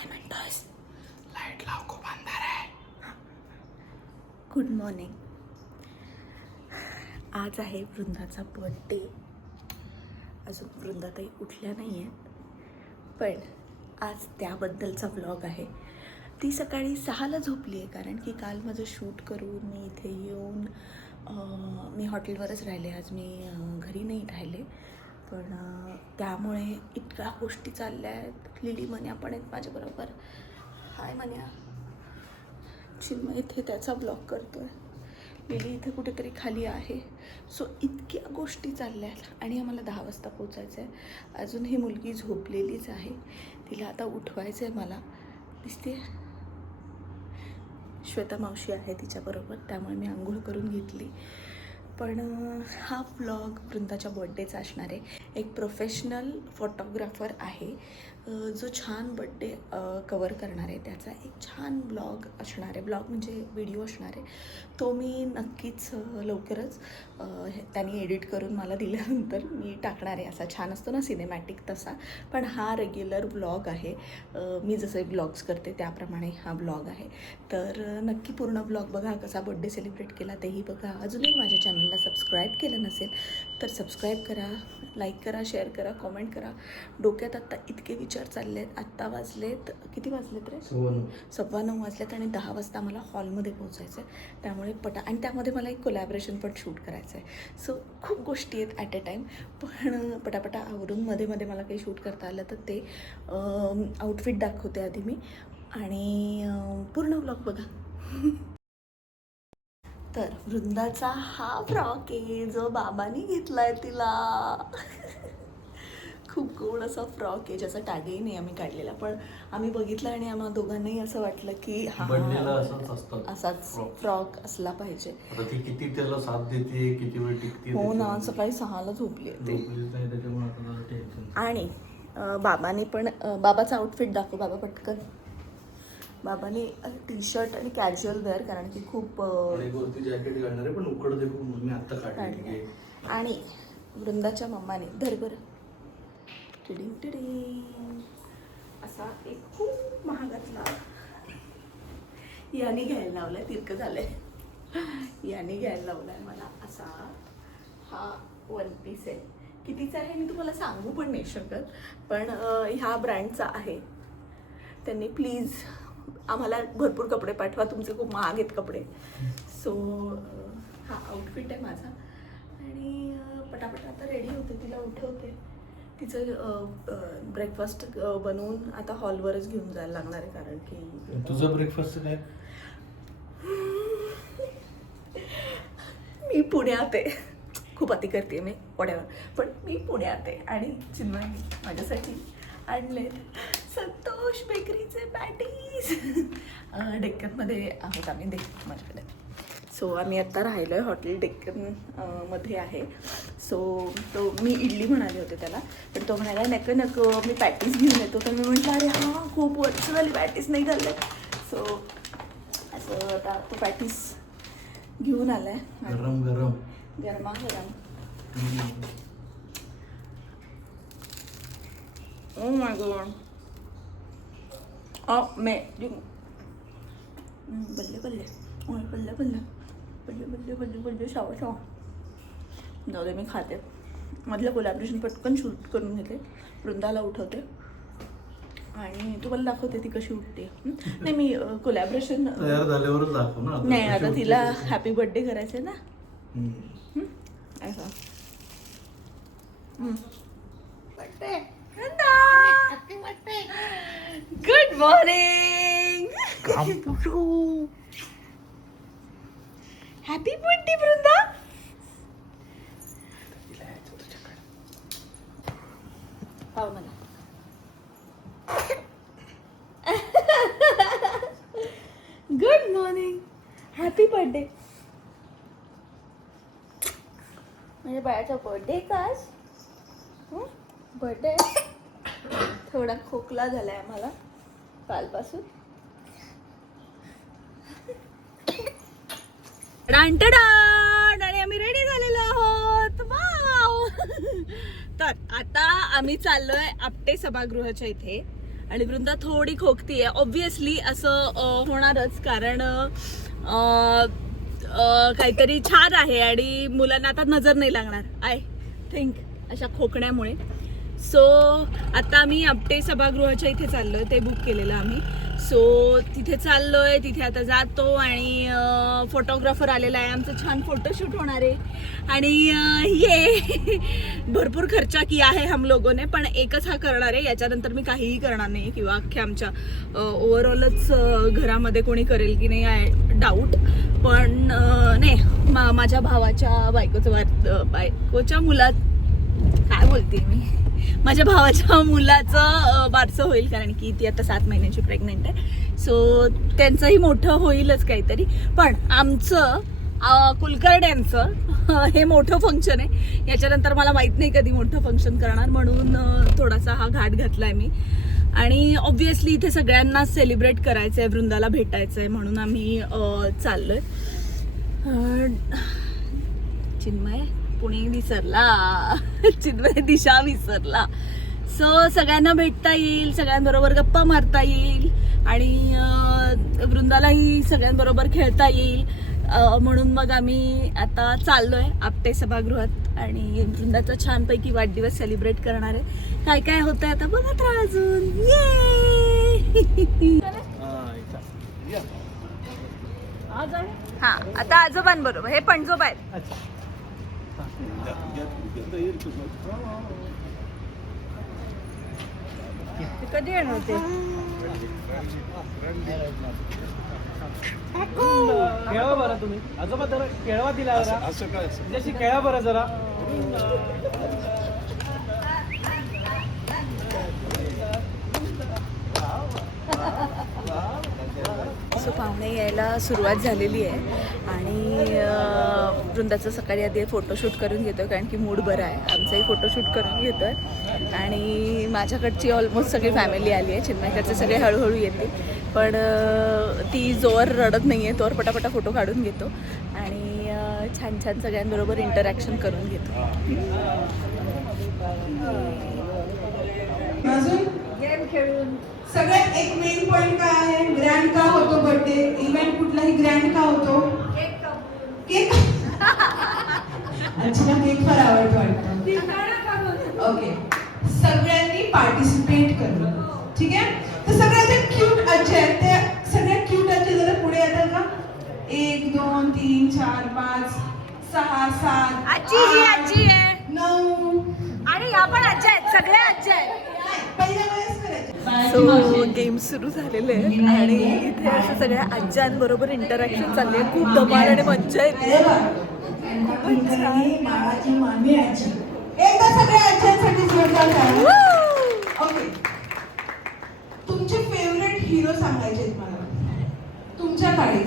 काय म्हणतोस? लाईट लाव, खूप अंधार आहे. Good morning. आज आहे वृंदाचा बर्थडे. अजून वृंदाताई उठल्या नाही आहेत, पण आज त्याबद्दलचा व्लॉग आहे. ती सकाळी 6ला झोपली आहे, कारण की काल माझं शूट करून मी इथे येऊन मी हॉटेलवरच राहिले. आज मी घरी नाही राहिले, पण त्यामुळे इतक्या गोष्टी चालल्या आहेत. लिली मन्या पण आहेत माझ्याबरोबर. हाय मन्या. चिन्मय इथे त्याचा ब्लॉग करतोय. लिली इथे कुठेतरी खाली आहे. सो इतक्या गोष्टी चालल्या आहेत आणि आम्हाला 10 वाजता पोचायचं आहे. अजून ही मुलगी झोपलेलीच आहे. तिला आता उठवायचं आहे मला. दिसते श्वेता मावशी आहे तिच्याबरोबर, त्यामुळे मी आंघोळ करून घेतली. पण हा व्लॉग वृंदाच्या बर्थडेचा असणार आहे. एक प्रोफेशनल फोटोग्राफर आहे जो छान बर्थडे कवर करणार आहे. त्याचा एक छान ब्लॉग असणार आहे. ब्लॉग म्हणजे व्हिडिओ असणार आहे. तो मी नक्कीच लवकरच त्यांनी एडिट करून मला दिल्यानंतर मी टाकणार आहे. असा छान असतो ना सिनेमॅटिक, तसा. पण हा रेग्युलर ब्लॉग आहे. मी जसे ब्लॉग्स करते त्याप्रमाणे हा ब्लॉग आहे. तर नक्की पूर्ण ब्लॉग बघा. कसा बर्थडे सेलिब्रेट केला तेही बघा. अजूनही माझ्या चॅनलला सबस्क्राईब केलं नसेल तर सबस्क्राईब करा, लाईक करा, शेअर करा, कॉमेंट करा. डोक्यात आत्ता इतके विचार चालले आहेत. आत्ता वाजलेत, किती वाजलेत रे? 9:15 वाजलेत आणि 10 वाजता मला हॉलमध्ये पोचायचं आहे. त्यामुळे आणि त्यामध्ये मला एक कोलॅबरेशन पण शूट करायचं आहे. सो खूप गोष्टी आहेत ॲट अ टाईम. पण पटापटा आवरून मध्ये मध्ये मला काही शूट करता आलं तर ते आउटफिट दाखवते आधी मी, आणि पूर्ण ब्लॉग बघा. तर वृंदाचा हा फ्रॉक आहे जो बाबांनी घेतलाय तिला. खूप गोड असा फ्रॉक आहे, ज्याचा टॅगही नाही आम्ही काढलेला, पण आम्ही बघितला आणि आम्हा दोघांनाही असं वाटलं की हा असाच फ्रॉक असला पाहिजे. ती किती त्याला साथ देते, किती वेळ टिकते. हो ना, सकाळी 6ला झोपली ते. आणि बाबांनी पण बाबाचा आउटफिट दाखव बाबा पटकन. बाबांनी टी शर्ट आणि कॅज्युअल वेअर, कारण की खूप जॅकेट घालणार आहे पण उकडते खूप, मी आता काढले. आणि वृंदाच्या मम्माने धरभर टिडिंग टिडिंग असा एक खूप महागातला याने घ्यायला लावलाय. तिरकं झालंय. याने घ्यायला लावलाय मला असा हा वन पीस आहे. कितीचा आहे मी तुम्हाला सांगू पण नाही शकत, पण ह्या ब्रँडचा आहे. त्यांनी प्लीज आम्हाला भरपूर कपडे पाठवा, तुमचे खूप महाग आहेत कपडे. सो हा आउटफिट आहे माझा. आणि पटापट आता रेडी होते, तिला उठवते. तिचं ब्रेकफास्ट बनवून आता हॉलवरच घेऊन जायला लागणार आहे, कारण की तुझं ब्रेकफास्ट काय? मी पुण्यात आहे. खूप अति करते मी वड्यावर, पण मी पुण्यात आहे आणि चिन्मय माझ्यासाठी आणलेत संतोष बेकरीचे पॅटीज. डेक्कनमध्ये आहोत आम्ही, माझ्याकडे. सो आम्ही आत्ता राहिलो आहे हॉटेल डेक्कन मध्ये आहे. सो तो मी इडली म्हणाले होते त्याला, पण तो म्हणाला नको मी पॅटीस घेऊन येतो. तर मी म्हटलं अरे हां, खूप वर्ष झाली पॅटीस नाही खाल्ले. सो असं आता तो पॅटीस घेऊन आलाय गरम गरम गरमागरम. Oh my God. बल्ले बल्ले बल्ले बल्ले बल्ले बल्ले बल्ले बल्ले शावा शावा. जाऊ दे, मी खाते. मधलं कोलॅबरेशन पटकन शूट करून घेते, वृंदाला उठवते आणि तुम्हाला दाखवते ती कशी उठते. नाही, मी कोलॅबरेशन तयार झाल्यावरच दाखव ना. नाही, आता तिला हॅपी बर्थडे करायचं आहे ना. असं good morning. Happy birthday Vrinda. पाव मला. Good morning, happy birthday. माझ्या बाळाचा बर्थडे का आज? बर्थडे. थोडा खोकला झालाय आम्हाला कालपासून. आणि आम्ही रेडी झालेलो आहोत. वाव. तर आता आम्ही चाललोय आपटे सभागृहाच्या इथे. आणि वृंदा थोडी खोकती आहे. ऑब्व्हियसली असं होणारच, कारण काहीतरी छान आहे आणि मुलांना आता नजर नाही लागणार आय थिंक अशा खोकण्यामुळे. सो आता आम्ही आपटे सभागृहाच्या इथे चाललोय, ते बुक केलेलं आम्ही. सो तिथे चाललोय, तिथे आता जातो आणि फोटोग्राफर आलेला आहे, आमचं छान फोटोशूट होणार आहे. आणि ये भरपूर खर्चा किया आहे हम लोगों ने, पण एकच हा करणार आहे, याच्यानंतर मी काहीही करणार नाही किंवा अख्ख्या आमच्या ओव्हरऑलच घरामध्ये कोणी करेल की नाही आहे डाऊट. पण नाही, माझ्या भावाच्या बायकोच्या मुलात काय बोलते मी, माझ्या भावाच्या मुलाचं बारसं होईल, कारण की ती आता 7 महिन्याची प्रेग्नेंट आहे. सो त्यांचंही मोठं होईलच काहीतरी. पण आमचं कुलकर्ण्यांचं हे मोठं फंक्शन आहे, याच्यानंतर मला माहीत नाही कधी मोठं फंक्शन करणार, म्हणून थोडासा हा घाट घातलाय मी. आणि ऑब्व्हियसली इथे सगळ्यांना सेलिब्रेट करायचं आहे, वृंदाला भेटायचं आहे, म्हणून आम्ही चाललोय. चिन्मय पुणे विसरला, चिन्मय दिशा विसरला. सो सगळ्यांना भेटता येईल, सगळ्यांबरोबर गप्पा मारता येईल आणि वृंदालाही सगळ्यांबरोबर खेळता येईल, म्हणून मग आम्ही आता चाललोय आपटे सभागृहात आणि वृंदाचा छानपैकी वाढदिवस सेलिब्रेट करणार आहे. काय काय होतंय आता बघत राहा अजून. हा आता आजोबांबरोबर, हे पणजोबा आहेत. कधी येणार होते? खेळवा बरं तुम्ही, आजोबा जरा खेळवा दिला असं काय जशी खेळा बरं जरा. सो पाहुणे यायला सुरुवात झालेली आहे आणि वृंदाचं सकाळी आधी फोटोशूट करून घेतो, कारण की मूड बरा आहे. आमचंही फोटोशूट करून घेतो आहे आणि माझ्याकडची ऑलमोस्ट सगळी फॅमिली आली आहे. चिन्मयकडचे सगळे हळूहळू येते, पण ती जोवर रडत नाही आहे तोवर पटापटा फोटो काढून घेतो आणि छान छान सगळ्यांबरोबर इंटरॅक्शन करून घेतो. गेम खेळून सगळ्यात एक मेन पॉइंट काय आहे, ग्रँड का होतो बर्थडे इव्हेंट, कुठलाही ग्रँड का होतो, केक. अच्छा, केक फार आवडतो वाटतं. ओके, सगळ्यांनी पार्टिसिपेट करू, ठीक आहे. तर सगळ्यात जे क्यूट आजी आहेत त्या सगळ्यात क्यूट आजी जरा पुढे येतात का? 1 2 3 4 5 6 7 आजी ही आजी आहे 9 आणि या पण आजी आहेत, सगळ्या आजी आहेत. पहिल्या वेळेस करायचं. सो गेम सुरू झालेले आहेत आणि इथे असं सगळ्या आज्यांबरोबर इंटरॅक्शन चालली आहे. खूप धमाल आणि मज्जा येते. बाळाची मामी आजी, एकदा सगळ्या आज्यांसाठी जोरदार टाळ्या. ओके, तुमचे फेवरेट हिरो सांगायचे आहेत मला तुमच्या काळी.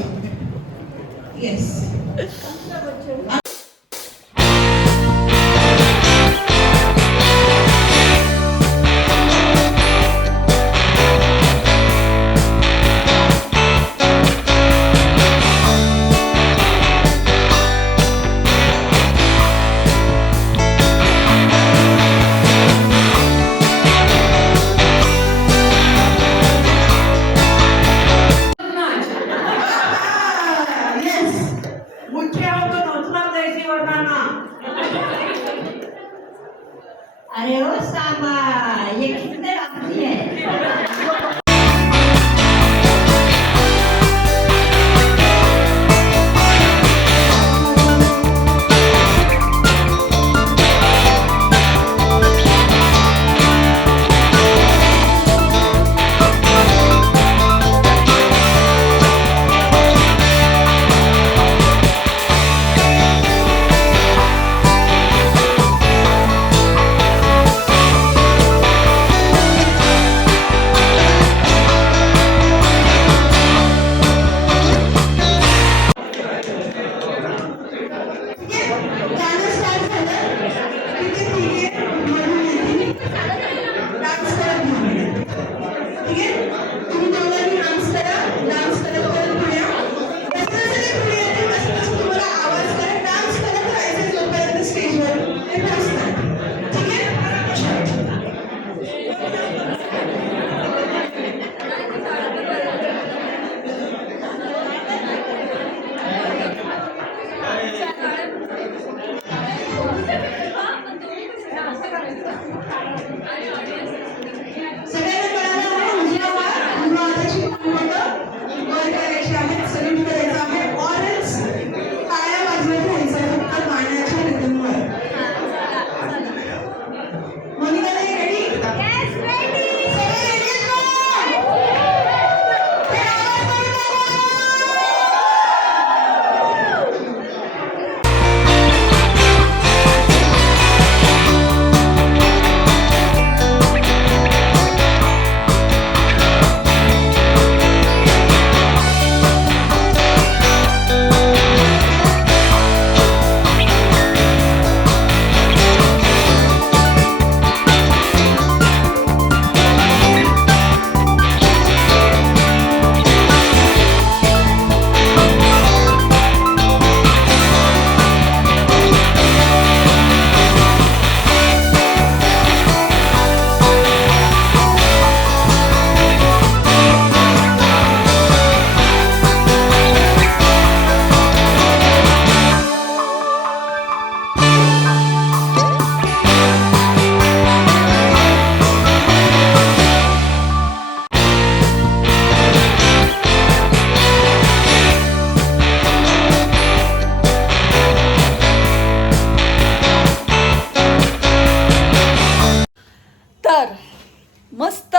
येस. मुख्य होतो नथुराम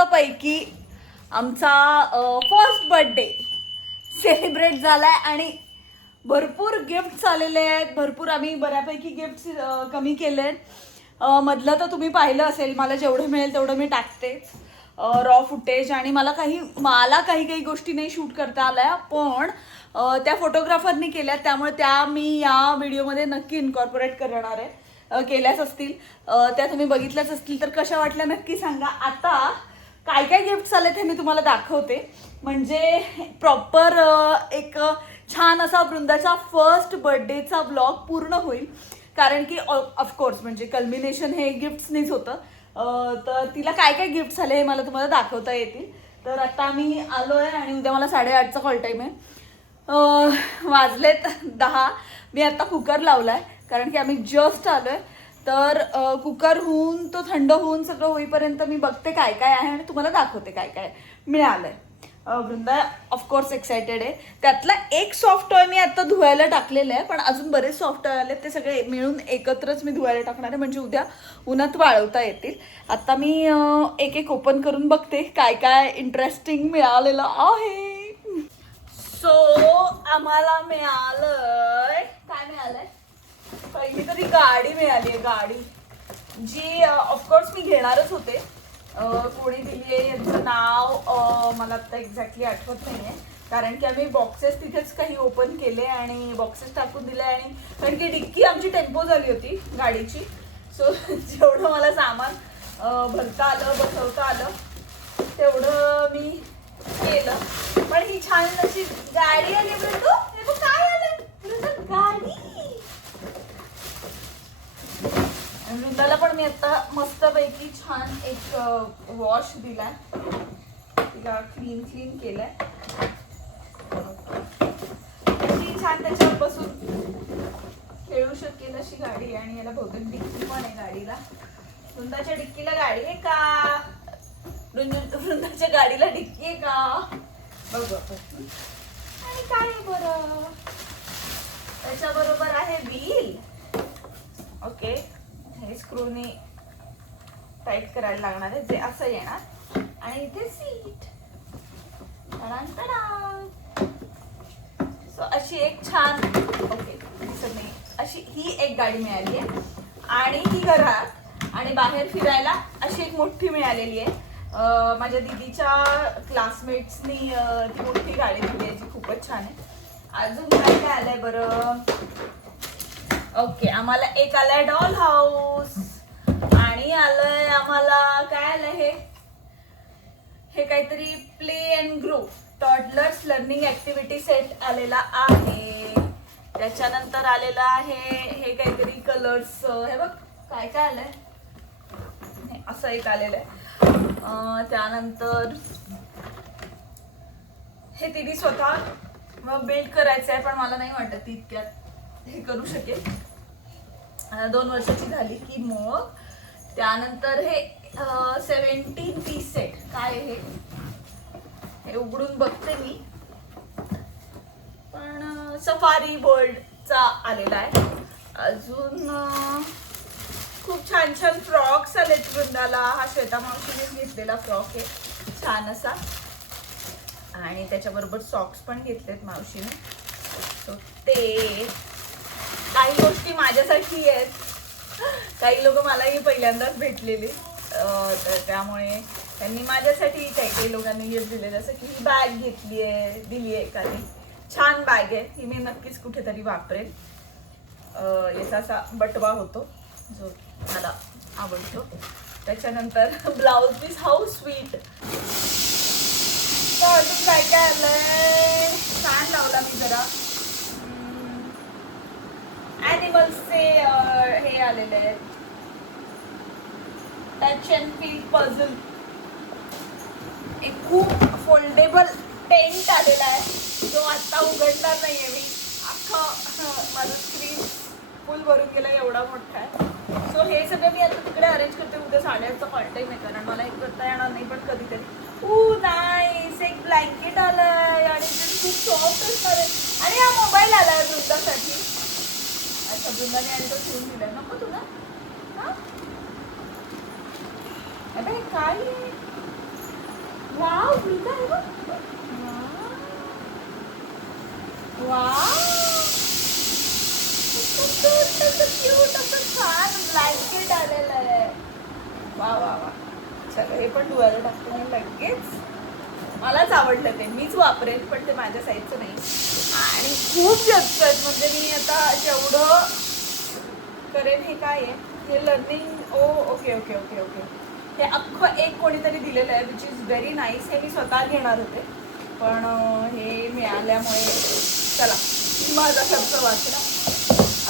मस्तपैकी आमचा फर्स्ट बर्थडे सेलिब्रेट झालाय आणि भरपूर गिफ्ट्स आलेले आहेत. भरपूर आम्ही बऱ्यापैकी गिफ्ट्स कमी केले आहेत. मधलं तर तुम्ही पाहिलं असेल. मला जेवढं मिळेल तेवढं मी टाकतेच रॉ फुटेज. आणि मला काही गोष्टी नाही शूट करता आल्या, पण त्या फोटोग्राफरनी केल्या, त्यामुळे त्या मी या व्हिडिओमध्ये नक्की इन्कॉर्पोरेट करणार आहे. केल्याच असतील त्या तुम्ही बघितल्याच असतील तर कशा वाटल्या नक्की सांगा. आता काय काय गिफ्ट्स आलेत हे मी तुम्हाला दाखवते, म्हणजे प्रॉपर एक छान असा वृंदाचा फर्स्ट बर्थडेचा ब्लॉग पूर्ण होईल. कारण की ऑफकोर्स म्हणजे कल्मिनेशन हे गिफ्ट्सनीच होतं. तर तिला काय काय गिफ्ट्स आले हे मला तुम्हाला दाखवता येतील. तर आता मी आलो आहे आणि उद्या मला 8:30चा कॉल टाईम आहे. वाजलेत 10. मी आता कुकर लावला आहे कारण की आम्ही जस्ट आलो आहे. तर कुकर होऊन तो थंड होऊन सगळं होईपर्यंत मी बघते काय काय आहे आणि तुम्हाला दाखवते काय काय मिळालं आहे. वृंदा ऑफकोर्स एक्सायटेड आहे. त्यातला एक सॉफ्ट टॉय मी आता धुवायला टाकलेलं आहे, पण अजून बरेच सॉफ्ट टॉय आले, ते सगळे मिळून एकत्रच मी धुवायला टाकणार आहे, म्हणजे उद्या उन्हात वाळवता येतील. आता मी एक एक ओपन करून बघते काय काय इंटरेस्टिंग मिळालेलं आहे. सो आम्हाला मिळालंय काय मिळालंय. पहिली तरी गाडी मिळाली आहे. गाडी जी ऑफकोर्स मी घेणारच होते. कोणी दिली आहे यांचं नाव मला आता एक्झॅक्टली आठवत नाही आहे, कारण की आम्ही बॉक्सेस तिथेच काही ओपन केले आणि बॉक्सेस टाकून दिले. आणि कारण की डिक्की आमची टेम्पो झाली होती गाडीची, सो जेवढं मला सामान भरता आलं बसवता आलं तेवढं मी केलं. पण ही छान अशी गाडी आली. बघ काय आलं गाडी. वृंदाला पण मी आता मस्तपैकी छान एक वॉश दिलाय, तिला क्लीन केलाय. छान त्याच्यावर बसून खेळू शकेल अशी गाडी. आणि याला बहुतेक डिक्की पण आहे गाडीला. वृंदाच्या डिक्कीला गाडी आहे का. वृंदाच्या गाडीला डिक्की आहे का बघ. आणि काय आहे बरं त्याच्याबरोबर आहे व्हील. ओके, हे स्क्रूने टाईट करायला लागणार आहे, जे असं येणार. आणि इथे सीट. सो अशी एक छान ओके दिसत नाही अशी ही एक गाडी मिळाली आहे. आणि ही घरात आणि बाहेर फिरायला अशी एक मोठी मिळालेली आहे. माझ्या दीदीच्या क्लासमेट्सनी ती मोठी गाडी दिली आहे जी खूपच छान आहे. अजून काय काय आलंय बरं. ओके, आम्हाला एक आलाय डॉल हाऊस. आणि आलंय आम्हाला काय आलंय हे काहीतरी play and grow toddlers learning activity set आलेला आहे. त्याच्यानंतर आलेला आहे हे काहीतरी कलर्स. हे बघ काय काय आलंय असं एक आलेलं आहे. त्यानंतर हे तिने स्वतः बिल्ड करायचं आहे, पण मला नाही वाटत ती इतक्यात हे करू शकेल. 2 वर्षाची झाली की मग. त्यानंतर हे 17 पीस सेट काय हे उघडून बघते मी, पण सफारी बोर्डचा आलेला आहे. अजून खूप छान छान फ्रॉक्स आलेत वृंदाला. हा श्वेता मावशीनेच घेतलेला फ्रॉक आहे छान असा. आणि त्याच्याबरोबर सॉक्स पण घेतलेत मावशीने. सो ते काही गोष्टी माझ्यासाठी आहेत. काही लोक मलाही पहिल्यांदाच भेटलेले, तर त्यामुळे त्यांनी माझ्यासाठी काही लोकांनी गिफ्ट दिलेलं. जसं की ही बॅग दिली आहे एखादी छान बॅग आहे. ही मी नक्कीच कुठेतरी वापरेल. याचा असा बटवा होतो जो मला आवडतो. त्याच्यानंतर ब्लाउज पीस हाऊ स्वीट. अजून काय काय आलंय. फॅन लावला मी जरा. ॲनिमल्सचे हे आलेले आहेत. Touch and feel puzzle. एक खूप फोल्डेबल टेंट आलेला आहे जो आता उघडणार नाहीये मी. अख्खं माझं स्क्रीन फुल भरून गेला एवढा मोठा आहे. सो हे सगळं मी आता तिकडे अरेंज करते. उद्या 8:30चा कॉल टाईम आहे, कारण मला एक करता येणार नाही, पण कधीतरी. नाईस एक ब्लँकेट आलाय आणि ते खूप सॉफ्ट असणार आहे. आणि हा मोबाईल आलाय वृंदासाठी. अच्छा, वृंदाने आणि तो ठेवून दिलाय नको तुला. हा आता हे काय वृंदा आहे बघ. वाव, क्यूट असं छान ब्लँकेट आलेलं आहे. वा वा वा. चलो हे पण धुवायला टाकते मी लगेच. मलाच आवडलं ते, मीच वापरेन, पण ते माझ्या साईजचं नाही. आणि खूप जास्त आहेत, म्हणजे मी आता जेवढं करेन. हे काय आहे? हे learning. Okay okay okay okay. हे अख्खं एक कोणीतरी दिलेलं आहे, विच इज व्हेरी नाईस. हे मी स्वतः घेणार होते, पण हे मिळाल्यामुळे चला माझा खर्च वाचला.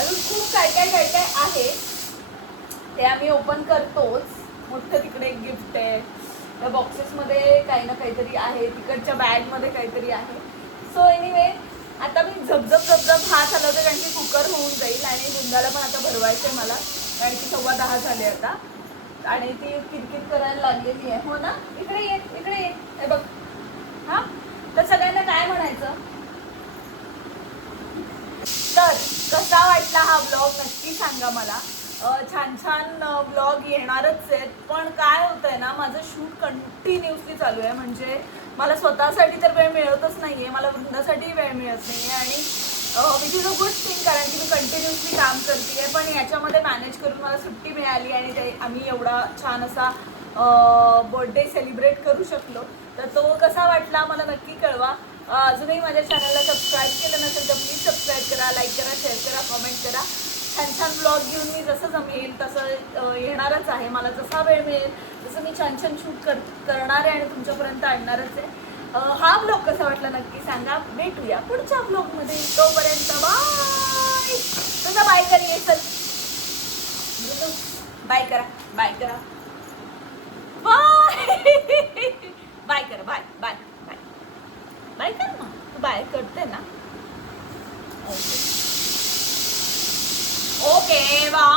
अजून खूप काय काय काय काय आहे, ते आम्ही ओपन करतोच. मोठं तिकडे एक गिफ्ट आहे, त्या बॉक्सेसमध्ये काही ना काहीतरी आहे, तिकडच्या बॅगमध्ये काहीतरी आहे. सो एनिवे, आता मी झपझप हात हलवते, कारण की कुकर होऊन जाईल. आणि वृंदाला पण आता भरवायचं आहे मला, कारण की 10:15 झाले आता. आणि ती किरकिर करायला लागलेली आहे. हो ना, इकडे ये इकडे ये. हे बघ. हां, तर सगळ्यांना काय म्हणायचं? तर कसा वाटला हा ब्लॉग नक्की सांगा मला. छान छान ब्लॉग येणारच आहेत, पण काय होतं आहे ना, माझं शूट कंटिन्युअसली चालू आहे. म्हणजे मला स्वतःसाठी तर वेळ मिळतच नाही आहे, मला वृंदासाठीही वेळ मिळत नाही आहे. आणि which is a good thing, कारण की मी कंटिन्युअसली काम करते आहे. पण याच्यामध्ये मॅनेज करून मला सुट्टी मिळाली आणि ते आम्ही एवढा छान असा बर्थडे सेलिब्रेट करू शकलो. तर तो कसा वाटला मला नक्की कळवा. अजूनही माझ्या चॅनलला सबस्क्राईब केलं नसेल तर प्लीज सबस्क्राईब करा, लाईक करा, शेअर करा, कमेंट करा. छान छान ब्लॉग घेऊन मी जसं जमेल तसं येणारच आहे. मला जसा वेळ मिळेल तसं मी छान छान शूट करणार आहे आणि तुमच्यापर्यंत आणणारच आहे. हा ब्लॉग कसा वाटला नक्की सांगा. भेटूया पुढच्या ब्लॉगमध्ये. तोपर्यंत बाय. तुझा बाय करूया. चल बाय करा, बाय करा, बाय बाय करा, बाय बाय बाय बाय कर ना. तू बाय करते ना. Okay okay bye.